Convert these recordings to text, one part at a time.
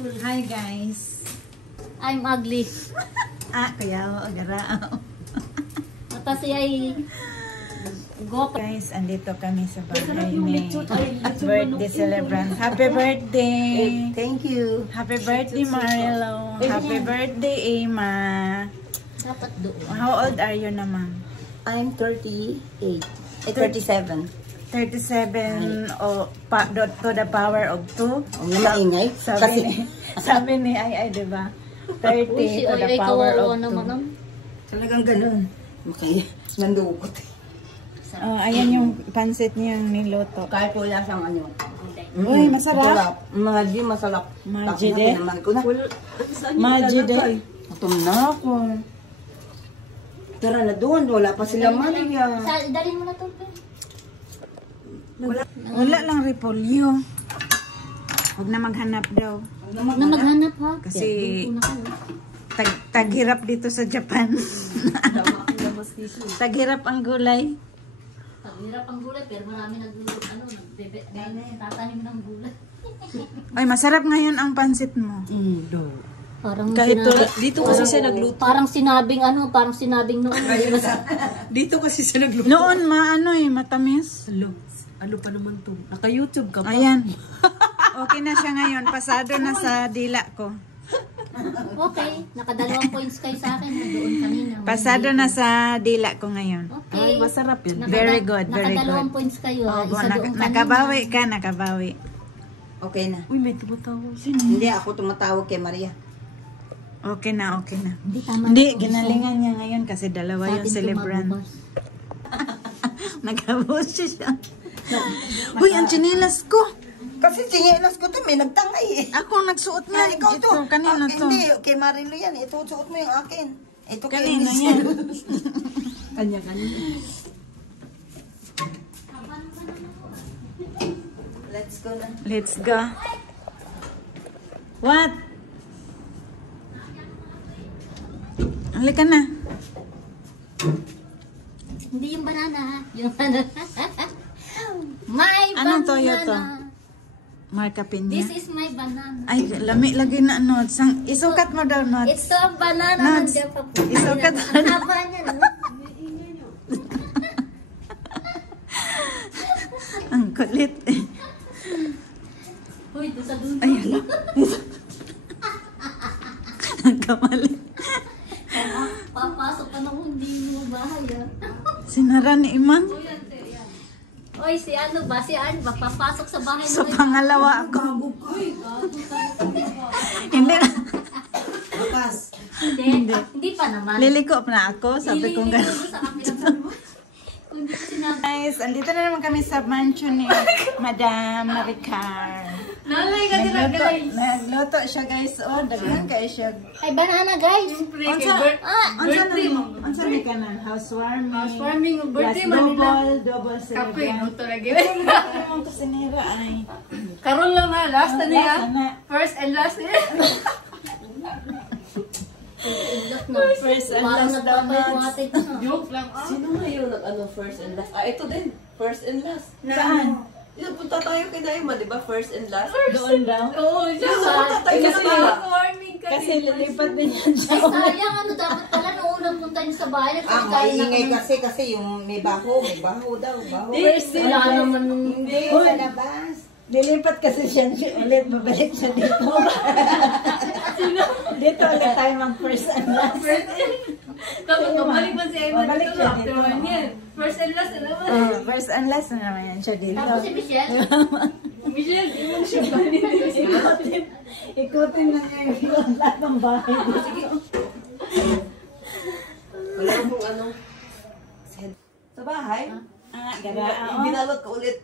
Hi guys. I'm ugly. Kaya ako agarao. Mata siya ay go. Guys, andito kami sa bahay ni birthday celebrant. Happy birthday! Thank you. Happy birthday, Marilo. Happy birthday, Emma. Dapat doon. How old are you naman? I'm 38. 37. 37 to the power of 2. Ang maingay. Sabi ni Ay, di ba? 30 to the power of 2. Talagang ganun. Okay. Nandukot. Ayan yung pansit niyang niluto. Kahit wala siyang ano. Uy, masarap. Maji, masarap. Maji de. Maji de. Gutom na ako. Tara na doon. Wala pa sila Maria. Dalhin mo na ito. Wala lang repolyo. Huwag na maghanap daw. Huwag na maghanap ha. Kasi taghirap dito sa Japan. Taghirap ang gulay. Taghirap ang gulay pero marami tatanim ng gulay. Ay, masarap ngayon ang pansit mo. Parang kahit dito kasi siya nagluto. Parang sinabing noon. Dito kasi siya nagluto. Noon matamis. Ano pa naman to? Naka-YouTube ka pa. Ayan. Okay na siya ngayon. Pasado na sa dila ko. Okay, naka2 points kayo sa akin doon kanina. Pasado na sa dila ko ngayon. Okay. Ay, masarap yun. Very good, very good. Naka2 points kayo. Isa doon kanina. Nakabawi ka, nakabawi. Okay na. Uy, may tumatawag. Hindi ako tumatawag kay Maria. Okay na, okay na. Hindi, tama Hindi, na to, ginalingan niya ngayon kasi dalawa yung celebrant. Nagabos siya. Uy, ang chinilas ko. Kasi sinyelas ko to, may nagtangay eh. Ako nagsuot nga. Ikaw to. Ito, kanina to. Hindi, kay Marilo yan. Ito, suot mo yung akin. Ito kay Kanina Miss. yan. Kanya-kanya. Let's go na. Let's go. What? Halika na. Hindi yung banana ha. Yung banana. My Anong banana. toyo to? Marka pinya. This is my banana. Ay, lami lagi na notes. Isukat mo daw notes. Ito ang banana. Nuts. Nandiyan pa po. Isukat mo. Ang haba niya, no? Ang kulit eh. Uy, ito sa dulo. Ay, hala. Ang kamali. Papasok ka na kung hindi mo bahay, ha? Sinara ni Iman. Uy, si ano ba? Si Ann ba? Papasok sa bahay Sa mo. pangalawa ako. Hindi na. Bukas. Hindi pa naman. Liliko na ako. Sabi kong gano'n. Sa kapilang kundi ko sinabi. Guys, andito na naman kami sa mansion ni Madam Maricar. Nagluto siya guys. Oh, daghan kayo siya. Ay, banana, guys. Unsa ni ka na? Housewarming. Housewarming, birthday plus man double Kape, celebrant. ito lagi. Ang kasinira ay. Karon lang na, last na niya. Last na. First and last niya. First and Parang last nagpapay ko Joke lang. Sino nga yung nag-ano first and last? Ito din. First and last. Saan? Punta tayo kay Daima, di ba? First and last. Doon daw. Oo, siya. Punta tayo Kasi- warming ka. Kasi lilipat din yan siya. Ay, sayang, ano dapat pala nung unang punta niyo sa bahay. Maingay kasi yung may baho daw. Baho. Wala naman nung... Hindi, sa labas. Lilipat kasi siya ulit. Babalik siya dito. Dito ulit tayo mag-first and last. Kapag kabalik pa si Emma Babalik dito, siya after dito. 1 year. First and last na naman. First and last na naman yan siya dito. Tapos si Michelle. Michelle, di mo siya ba? Ikutin na niya yung lahat ng bahay dito. Wala mong ano. Sa bahay? Binalot ko ulit.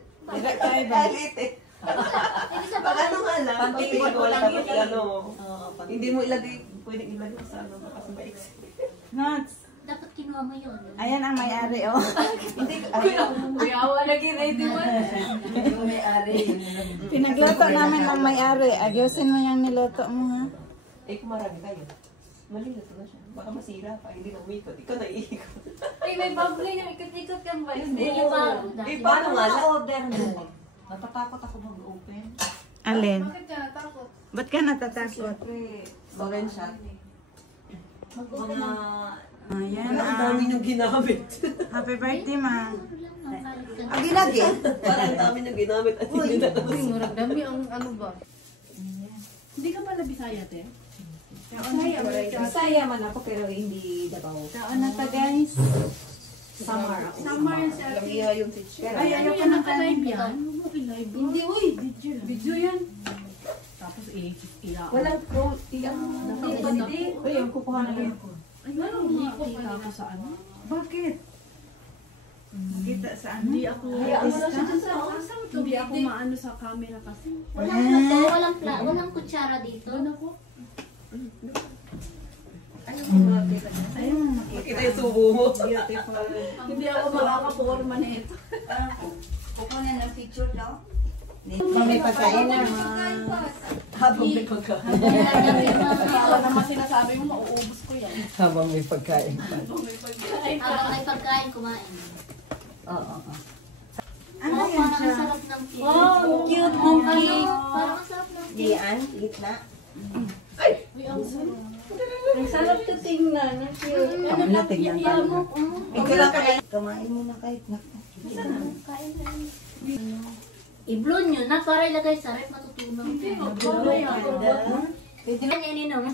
Galit eh. Pag ano nga lang, pag mo lang yung ano. Hindi mo ilagay, pwedeng ilagay sa ano, kasi maiksi. Nuts. Dapat kinuha mo yun. Ayan ang may-ari, oh. Hindi, ayaw lagi ready mo. Yung may-ari. Pinagluto namin ng may-ari. Agyusin mo yung niluto mo, ha? Eh, kung marami kayo. Mali na to na siya. Baka masira pa, hindi na umikot. Ikaw na iikot. Ay, may bubbly na ikot-ikot kang ba? Hindi pa. Eh, paano nga lang? Order mo. Natatakot ako mag-open. Alin? Bakit ka natakot? Ba't ka natatakot? Orange siya. Mga... Ayan, Ang dami niyong ginamit. happy birthday, ma. Ang ginagi. Parang ang dami niyong ginamit at hindi na Uy, murag dami ang ano ba? Hindi ka pala Bisaya, te? Bisaya man ako pero hindi Davao. Kaon na ta, guys. Samar ako. Samar si ate. Iya yung teacher. Ay, Ano ayoko yan, na naka-live ka. yan? Ano mo i-live? Hindi, uy. Video yan. Tapos i-ila. Walang pro. Hindi. Uy, ang kukuha na lang ako. Ay, ano mo? Ila ako sa ano? Bakit? Kita sa ano? Hindi ako... Hindi ako maano sa camera kasi. Walang luto, walang kutsara dito. Doon ako. Ayaw mo makita. Kita yung subo mo. Hindi ako makakaporma nito. Kukunin ng picture daw. May pagkain na. Habang may pagkain. Ikaw naman sinasabi mo, mauubos ko yan. Habang may pagkain. Habang may pagkain, kumain. Oo. Ano Oh, yan parang siya? ang sarap ng cake. Wow, cute ng cake. Parang ang sarap ng cake. Diyan, gitna. Uy, ang sarap. Ang sarap to tingnan. Ang cute. Ano na, tingnan tayo. Ito lang kaya. Kumain muna kahit na. Kain na. I-blow nyo na para ilagay sa rep, matutunaw. Pwede na ininom.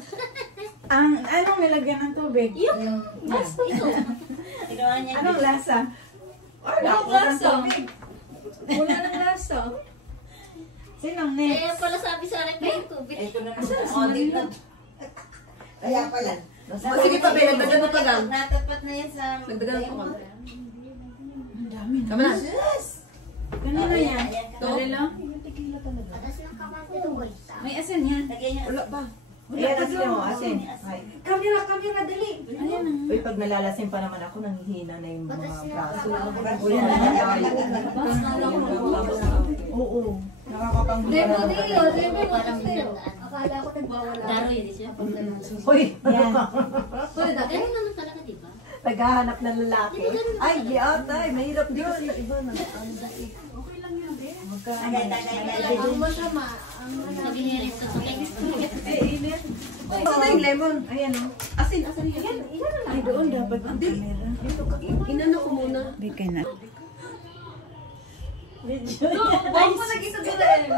Ang anong nilagyan ng tubig? Yung mas ito. Anong lasa? Walang lasa. Wala nang lasa. Sinong Kaya next? pala sabi sa rep yung tubig. Ito na naman. Kaya pala. Sige pa, Bella. Dagdagan mo pa lang. Natapat na yan sa... Dagdagan mo pa. Ang dami na. Kama na. Ganun na yan. Dali lang. Atas ng kamay ito, boy. May asin yan. Wala ba? Ayan, asin mo, asin. Kamera, dali. Ayan na. Uy, pag nalalasin pa naman ako, nanghihina na yung mga braso. Oo. Nakakapanghina. Parang gandaan. Akala ko nagwawala. Daro yun siya. Uy, Yan. Ganun naman talaga, di ba? naghahanap ng lalaki. Ay, di atay. Mahirap din kasi sa iba na. Ang masama. Nag-ihirit sa sakit. Ito na yung lemon. Ayan o. Asin yan. Ay, doon dapat ang camera. Inano ko muna. Bigay na. Huwag mo lagi sa gulain.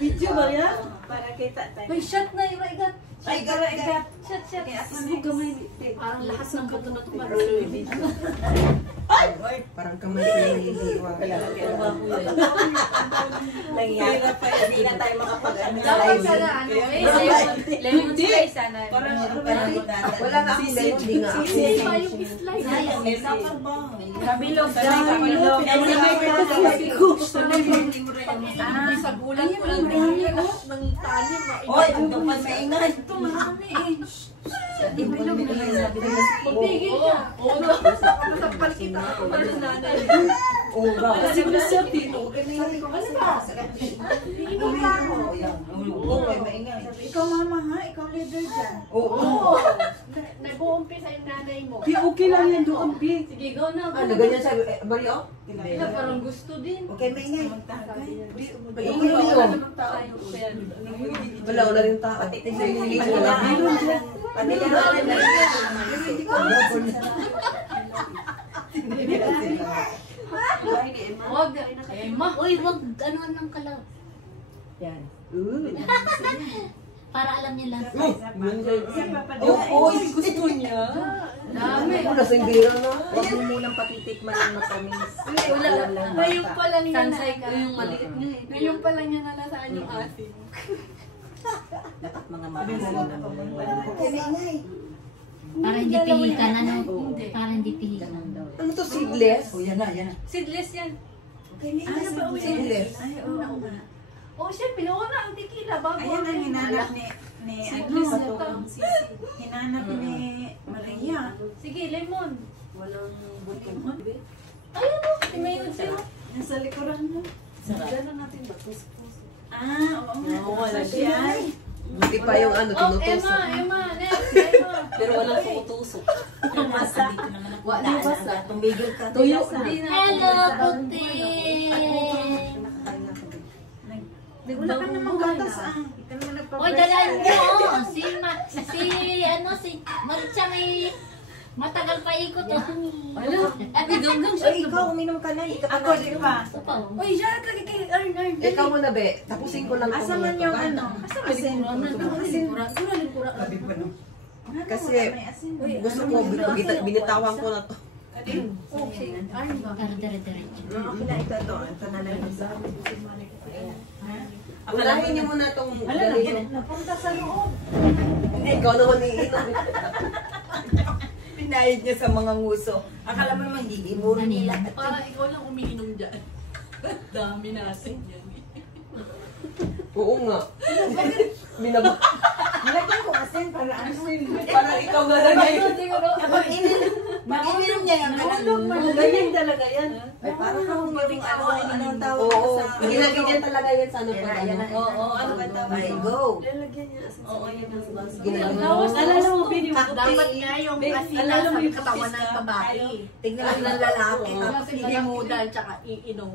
Video ba yan? Para kita tayo. May shot na yung igat. Ay, gara. Shot. Parang lakas ng buto na ito. Parang kamay ko yung hihiwa. Nangyari pa. Hindi na tayo makapag-ano. Dapat sana ano lemon slice sana. Wala na akong lemon. Hindi nga ako. Hindi pa yung slice. Kabilog daw. Kabilog. Sa gulat ko lang ng talim. Oy, ang tupad maingay. Ito marami eh. Ibilog na lang sabi nila. Magpigil ka. Masakpal kita ako para nanay. Kasi gusto tino. Sabi ko, ano ba? Ibilog ka ako. Oo, maingay. Ikaw mama ha? Ikaw leader dyan. Oo. Nag-uumpisa yung nanay mo. Di okay lang yan doon. Sige, go na. Ano, ganyan sa Mario? Ila, parang gusto din. Okay, maingay. Maingay yun. Wala, wala rin tao. Huwag na rin na kaya. Ma, Uy, wag ganuan ng kalaw. Yan. Para alam niya lang. Uy, gusto niya. dami. Ako na singgiro na. Huwag mo munang patitikman ang matamis. Wala. Ngayon pa lang niya na. Sansay ka. Yung maliit niya eh. Ngayon pa lang niya nalasaan yung asin. Dapat mga matamis na Okay, maingay. Para hindi pihikan, ano? Para hindi pihikan. Ano to, seedless? Oh, yan na, yan na. Seedless yan. Okay, maingay. Seedless. Ay, oo. Oh, siya, pinuuna ang tequila bago. Ayan ang hinanap ni ano, hinanap ni Maria. Sige, lemon. Walang buto. Ayun o, si Mayon siya. Nasa likuran mo. Gano'n natin ba? Oo nga. Wala siya. Buti pa yung ano, Oh, tinutusok. Emma, next, Emma. Pero walang tumutusok. Masa. Wala basta. Tumigil ka. Tuyo. Hindi na. Hello, puti! Wala ka namang gatas ah. Ito naman Oy, nagpa-brush. dalaan mo. Si Maritza may matagal pa ikot. Wala. Bidunggang siya. Ay, ikaw, uminom ka na. Ika Ako, di ba? Uy, siya lagi kay Arn. Ikaw muna, be. Tapusin ko lang. Asa man yung ano? Asin. Kasi gusto ko, binitawan ko na to. Arn ba? Dire-diretso. Okay na, ito. Ito na lang. Unahin niyo muna itong galing. Napunta sa loob. Ikaw naman iinom. Pinayad niya sa mga nguso. Akala mo naman hihimuro nila. Para ikaw lang umiinom dyan. Dami natin yan. Oo nga. Binaba. Nilagyan ko asin para ano. Para ikaw na lang ngayon. Kapag ininom niya yung ano. Ganyan talaga yan. Ay, parang kung gawing ano tawag Oo. sa... Ginagyan talaga yan sa ano Yan pa. na, yan na. Oo, ano ba tawag? Ay, go. Lalagyan niya asin. Oo, yan ang basa. Ginagyan. mo, Bini, Dapat nga yung asin na sa katawan ng babae. Tingnan lang ng lalaki. Tapos Hihimudan, tsaka iinom.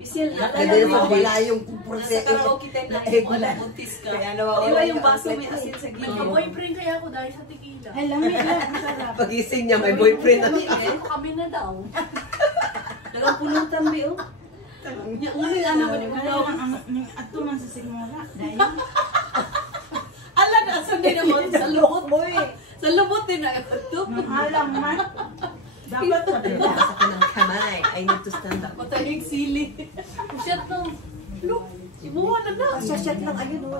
Isil, Pwede na wala yung proseso. karaoke time na wala, buntis ka. Kaya nawawala. Di ba yung baso may asin sa gilid? Oo. Boyfriend kaya ako dahil sa tequila. Ay, lamig lang. Masarap. Pagising niya, may boyfriend na siya. Kami na daw. Dalang pulong tambi, oh. Ngayon, ano ba yung daw? Ato man sa sigmura. Dahil. Ala na, asan din naman sa lubot mo eh. Sa lubot din na ito. Alam man. Dapat pa din. Sa ng kamay. I need to stand up. Matahig sili. Shot no. Look, ibuha na na. Sashat lang, ayun o.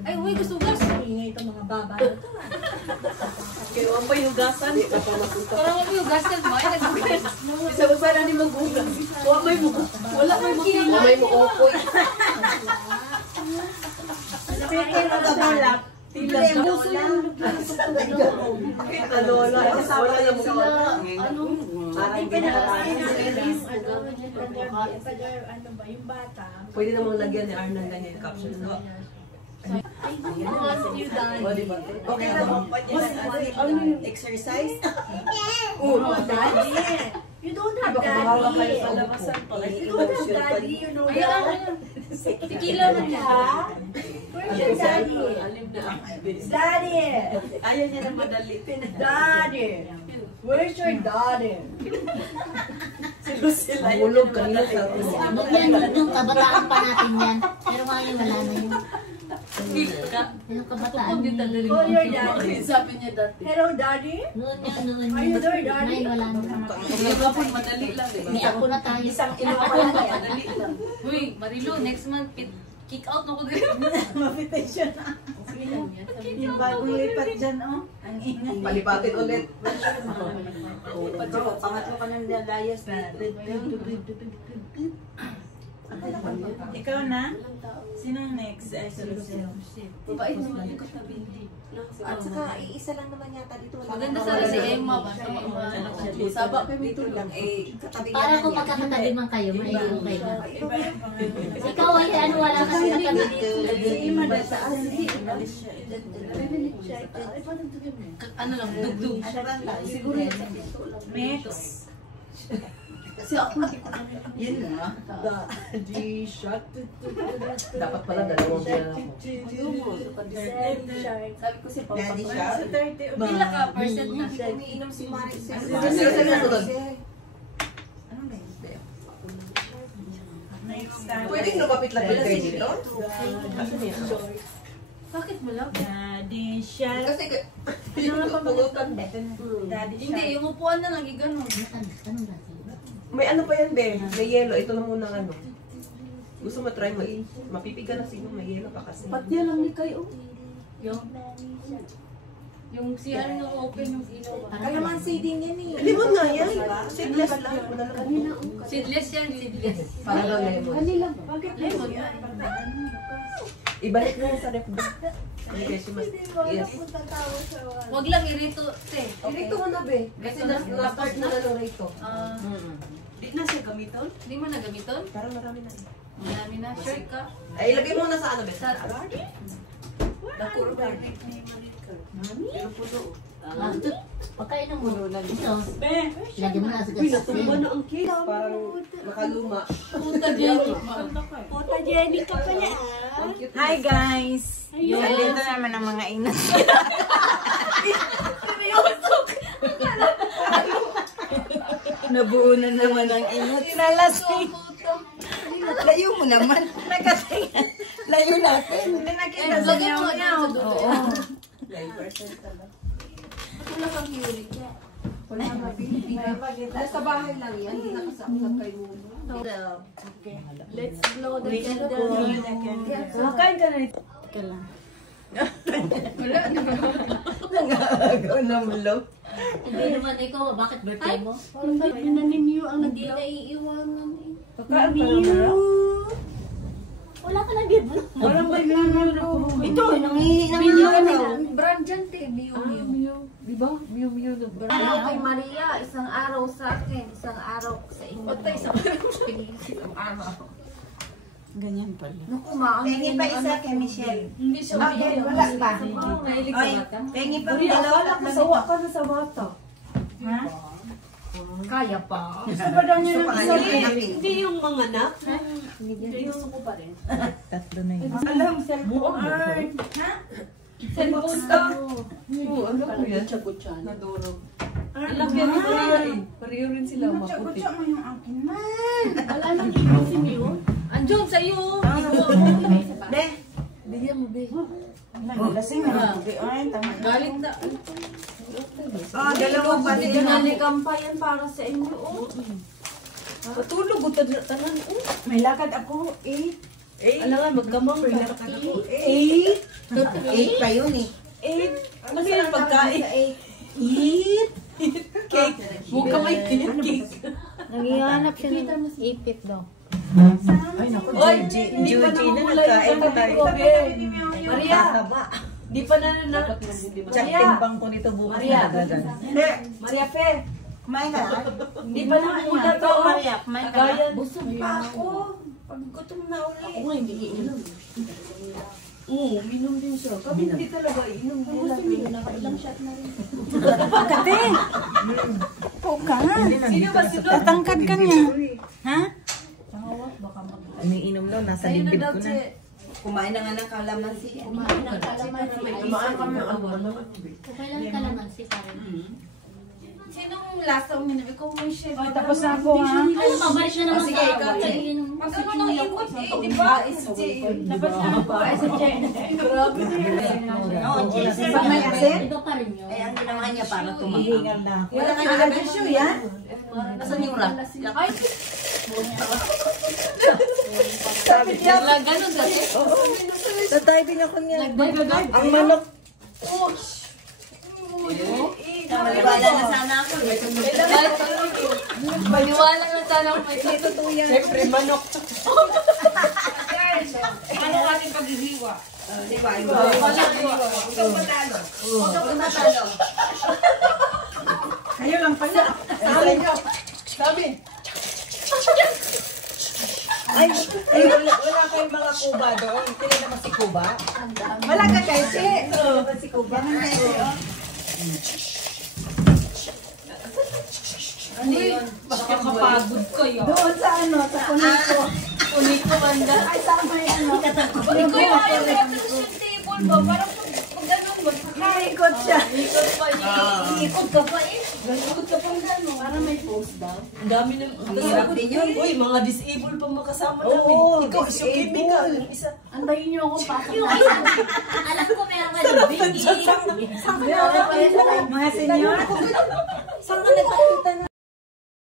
Ay, uy, gusto gas. Ingay itong mga baba na to. Kaya wala pa yung gasan. Parang wala yung gasan mo. Ay, nag-gas. Isa-isa na ni magugas. Wala may mo. Wala may mo. May muukoy. Speaking of tulap, Tila sa wala. Ano, wala. Wala na mo. Ano? Parang ginagawa. ano ba, yung bata. Pwede namang lagyan ni Arnan ganyan yung caption. No? You die. O, diba? Okay na mo. Exercise? Daddy. You don't have daddy. You don't have daddy, you know that. Tequila man niya. Where's your daddy? Daddy. Ayaw niya na madali. Daddy. Where's your daddy? Mahulog kanina sa Yung kabataan pa natin yan. Pero ngayon wala na yun. Yung kabataan. Oh, your daddy. Sabi niya dati. Hello, daddy. Noon yun. Are you there, daddy? Ngayon wala na. Kapag madali lang. May ako na tayo. Isang Madali lang. Uy, Marilu, next month, kick out na ko din. Mapitation na. Yung bagong lipat dyan, oh. Ang ingay. palipatin ulit. Pangatlo ka ng layas na. Ikaw na? Sinong next? Ay, solution. Babae naman yung katabi. At saka, iisa lang naman yata dito. Maganda sana si Emma. Basta saba kami Dito lang. Eh, katabi Para yan kung yan. magkakatabi man kayo, may okay na. Iba yung pangalan. Ikaw ay ano, wala kasi katabi dito. Si Ima dahil sa asin, inalis siya. Ano lang, dugdug. Siguro yan sa Mix. Kasi ako hindi ko Yun na. Daddy shark. Dapat pala dalawang pera ako. Sabi ko si Papa. Daddy Sa shark. 30. Pila ka percent na? Umiinom si Maris. Ano ba? Ano ba yun? Next time. Pwedeng lumapit-lapit kayo dito? Kasi niya. Bakit mo lang? Daddy Shark. Kasi pugutan. Daddy Hindi, Shark. yung upuan na lang, gano'n. Anong ba? May ano pa yan, be? May yelo. Ito lang muna ano. Gusto mo try mapipiga na sino may yelo pa kasi. Patya lang ni kayo. Yung CR yung open yung ilaw. Kalamansi din yan eh. Limon nga yan. Seedless lang. Wala lang. Seedless yan, seedless. Para lang lemon. Bakit lemon yan? Ibalik na yan sa ref. Hindi kasi mas... Yes. Wag lang irito, te. Irito mo na, be. Kasi na-start na lang rito. Di na siya gamiton? Di mo na gamiton? Parang marami na. Marami na. Sure ka? Ay, ilagay mo na sa ano, be? Sa Dako ba? Mami? Pero pulo. Pagkainom mo. Ito. Be, Lagyan mo na sa uy, gas. natumba na ang cake. Parang nakaluma. Puta Jenny. Puta Jenny ka pala Hi guys! Nandito naman ang mga inat. Nabuo na naman ang inat. Nalasing. Layo mo naman. Nakatingin. Layo natin. Hindi nakita sa nyaw-nyaw. Oo. Wala kang hilig ka. Wala na, nasa bahay lang yan. Hindi nakasaksak kay Muno. Let's blow the candle. Makain ka na ito. Teka lang. Nangagaw na mulo. Hindi naman ikaw, bakit birthday mo? Nanimyo ang hindi naiiwanan eh. Pagkaan pa naman. Wala ka na biblo. Parang may meron ako. Ito, nangihi naman Miu ako. na. Brand dyan te, Miu. Diba? Miu na brand. Ano kay Maria, isang araw sa akin, isang araw sa inyo. Patay sa araw. Ganyan pala. Naku, maang Pengi pa isa kay Michelle. Hindi siya Okay, wala pa. Mahilig Oy, ka bata? pengi pa Uri, dalawa akala ko sawa ka na sa bata. Ha? Kaya pa. Gusto ba daw niya Gusto ng pa isa niya ng eh? Hindi yung mga anak. Hindi gusto ko pa rin. Tatlo na yun. Alam, cellphone. Ay. Ha? Cellphone ka. Oo, ano ko yan? Nadurog. Alam yan, pareho rin. Pareho rin sila, maputi. Kutsa mo yung akin man. Wala na dito si Miu. Andiyon sa'yo. Be. Bigyan mo, Be. Lasing na. Ay, tama. Galing na. Oh, dalawang pati Hindi na. na kampayan para sa inyo. Oh. Patulog, tanan. May lakad ako. 8. Alam nga, magkamang ka. 8 pa yun eh. 8. Ano yung pagkain? 8. Cake. Mukha may cake. Nangihanap siya ng ipit daw. Ay, naku. Oy, hindi pa namumula yung katabi ko, Be. Maria, di pa na Timbang ko nito bukas Maria. na nagagan. Maria Fe, Kumain ka na? di pa namumula to. Maria, kumain ka na? Kagayan. Busog pa ako. Pag gutom na uli. Ako nga hindi iinom. Oo, minom din siya. Kami hindi talaga iinom. Gusto niyo na ilang shot na rin. Kate! Puka. Sino ba sino? Tatangkad ka niya. Ha? Umiinom daw, nasa dibdib ko na. Kumain na nga ng kalamansi. Kumain ng kalamansi. Tumaan kami ang awal. Kailan kalamansi pa rin? Sinong lasa uminom? Ikaw mo siya. Tapos na ako ha. Ay, mabalik na naman sige, sa ikaw, awal. Magkano ng ikot eh, di ba? Dapat na ako. Ay, sa chair. Grabe. Oo, Pag may asin? Iba pa rin yun. Eh, ang ginawa niya para tumahingal na ako. Wala ka nag-tissue yan? Nasaan yung rap? Ay, Sabi niya. ganun kasi. Tatay din ako niya. Ang manok. Maniwala na sana ako. Maniwala na sana kung may Totoo yan. Siyempre, manok. Ano natin paghihiwa? Diba? Kayo lang pala. Sabi. Ay, wala kayong mga kuba doon. Kailan naman si kuba? Wala ka kay si. Si kuba. Ano yun? Baka kapagod ko yun. Doon sa ano, sa kunito. Kuniko banda. Ay, tama yan. Kuniko yung ayaw mo yung table ba? Parang pag ganun ba? Naikot siya. Ikot pa niya. Ikot ka pa eh. Ganun ka pang gano'n. Parang may post daw. Ang dami ng... hirap din yun. Uy, mga disabled pa makasama Oo, namin. Ikaw, isyong disabled. kimi ka. Yung isa. Antayin niyo akong pasok Yung na. isa, alam ko meron ka ng baby. Mga senyor. Saan ka nagpa...